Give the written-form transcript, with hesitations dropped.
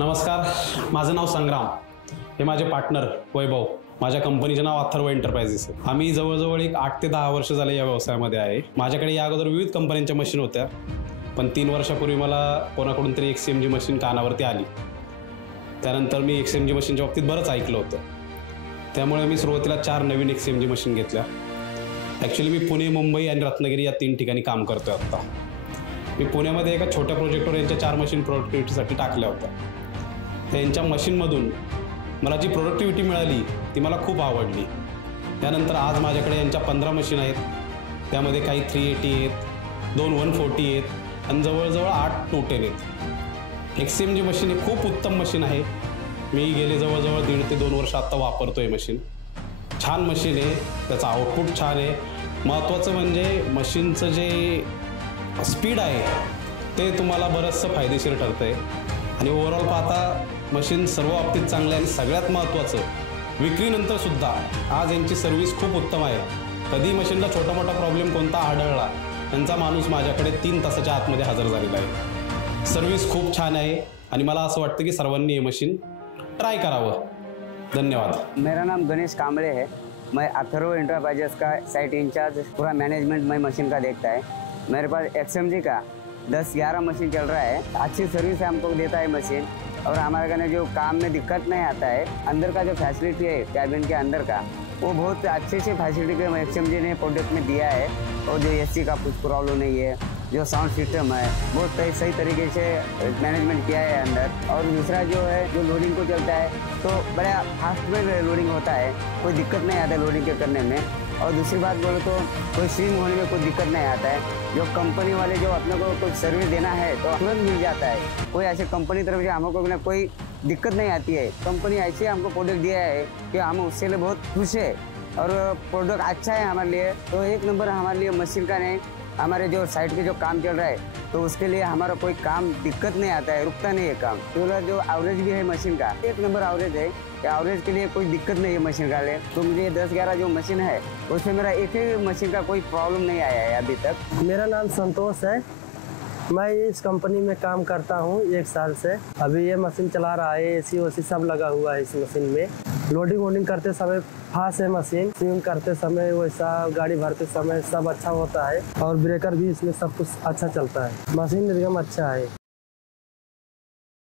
नमस्कार, माझं नाव संग्राम, हे माझे पार्टनर वैभव. माझ्या कंपनीचे नाव अथर्व एंटरप्राइजेस आहे. आम्ही जवळजवळ एक 8 ते 10 वर्ष झाले या व्यवसायामध्ये आहे. माझ्याकडे या अगोदर विविध कंपन्यांच्या मशीन होत्या, पण 3 वर्षापूर्वी मला कोणाकडून तरी XCMG मशीन कानावरती आली. त्यानंतर मी XCMG मशीनच्या बाबतीत बरंच ऐकलं होतं. त्यामुळे मी सुरुवातीला 4 नवीन XCMG मशीन घेतल्या. ॲक्च्युली मी पुणे, मुंबई आणि रत्नागिरी या 3 ठिकाणी काम करतोय आत्ता. मी पुण्यामध्ये एका छोट्या प्रोजेक्टवर यांच्या 4 मशीन प्रोडक्टिव्हिटीसाठी टाकल्या होत्या. त्यांच्या मशीनमधून मला जी प्रोडक्टिव्हिटी मिळाली ती मला खूप आवडली. त्यानंतर आज माझ्याकडे यांच्या 15 मशीन आहेत. त्यामध्ये काही 380 आहेत, 2 140 आहेत आणि जवळजवळ 8 210 आहेत. XCMG मशीन ही खूप उत्तम मशीन आहे. मी गेले जवळजवळ 1.5 ते 2 वर्ष आत्ता वापरतो आहे मशीन. छान मशीन आहे, त्याचं आउटपुट छान आहे. महत्त्वाचं म्हणजे मशीनचं जे स्पीड आहे ते तुम्हाला बरंचसं फायदेशीर ठरतं आहे. आणि ओव्हरऑल पाहता मशीन सर्व बाबतीत चांगलं आहे. आणि सगळ्यात महत्त्वाचं, विक्रीनंतरसुद्धा आज यांची सर्व्हिस खूप उत्तम आहे. कधी मशीनला छोटा मोठा प्रॉब्लेम कोणता आढळला, त्यांचा माणूस माझ्याकडे 3 तासाच्या आतमध्ये हजर झालेला आहे. सर्व्हिस खूप छान आहे आणि मला असं वाटतं की सर्वांनी हे मशीन ट्राय करावं. धन्यवाद. मेरा नाम गणेश कांबळे है. मैं अथर्व एंटरप्राइजेस का साइट इंचार्ज, पूरा मैनेजमेंट मैं मशीन का देखता है. मेरे पास XCMG का 10-11 मशीन चल रहा है. अच्छी सर्विस हमको देता है मशीन. और हमारे कहने जो काम में दिक्कत नहीं आता है, अंदर का जो फैसिलिटी है कैबिन के अंदर का, वो बहुत अच्छे से फैसिलिटी XCMG ने प्रोडक्ट में दिया है. और जो AC का कुछ प्रॉब्लम नहीं है, जो साउंड सिस्टम है बहुत सही तरीके से मैनेजमेंट किया है अंदर. और दूसरा जो है, जो लोडिंग को चलता है तो बड़ा फास्ट में लोडिंग होता है, कोई दिक्कत नहीं आता है लोडिंग के करने में. और दूसरी बात बोलो तो कोई स्विंग होने में कोई दिक्कत नहीं आता है. जो कंपनी वाले जो अपने को कुछ सर्विस देना है तो तुरंत मिल जाता है. कोई ऐसे कंपनी तरफ से हमको कोई दिक्कत नहीं आती है. कंपनी ऐसे हमको प्रोडक्ट दिया है कि हम उससे लिए बहुत खुश है. और प्रोडक्ट अच्छा है हमारे लिए. तो एक नंबर हमारे लिए मशीन का नहीं, हमारे जो साइट के जो काम चल रहा है तो उसके लिए हमारा कोई काम दिक्कत नहीं आता है, रुकता नहीं है काम. तो जो एवरेज भी है मशीन का, 1 नंबर एवरेज है. एवरेज के लिए कोई दिक्कत नहीं है मशीन का ले. तो मुझे 10-11 जो मशीन है उसमें मेरा एक ही मशीन का कोई प्रॉब्लम नहीं आया है अभी तक. मेरा नाम संतोष है. मैं इस कंपनी में काम करता हूँ 1 साल से. अभी ये मशीन चला रहा है, AC वैसी सब लगा हुआ है इस मशीन में. लोडिंग वोडिंग करते समय फास्ट है मशीन. स्विंग करते समय वैसा, गाड़ी भरते समय सब अच्छा होता है. और ब्रेकर भी इसमें सब कुछ अच्छा चलता है. मशीन एकदम अच्छा है.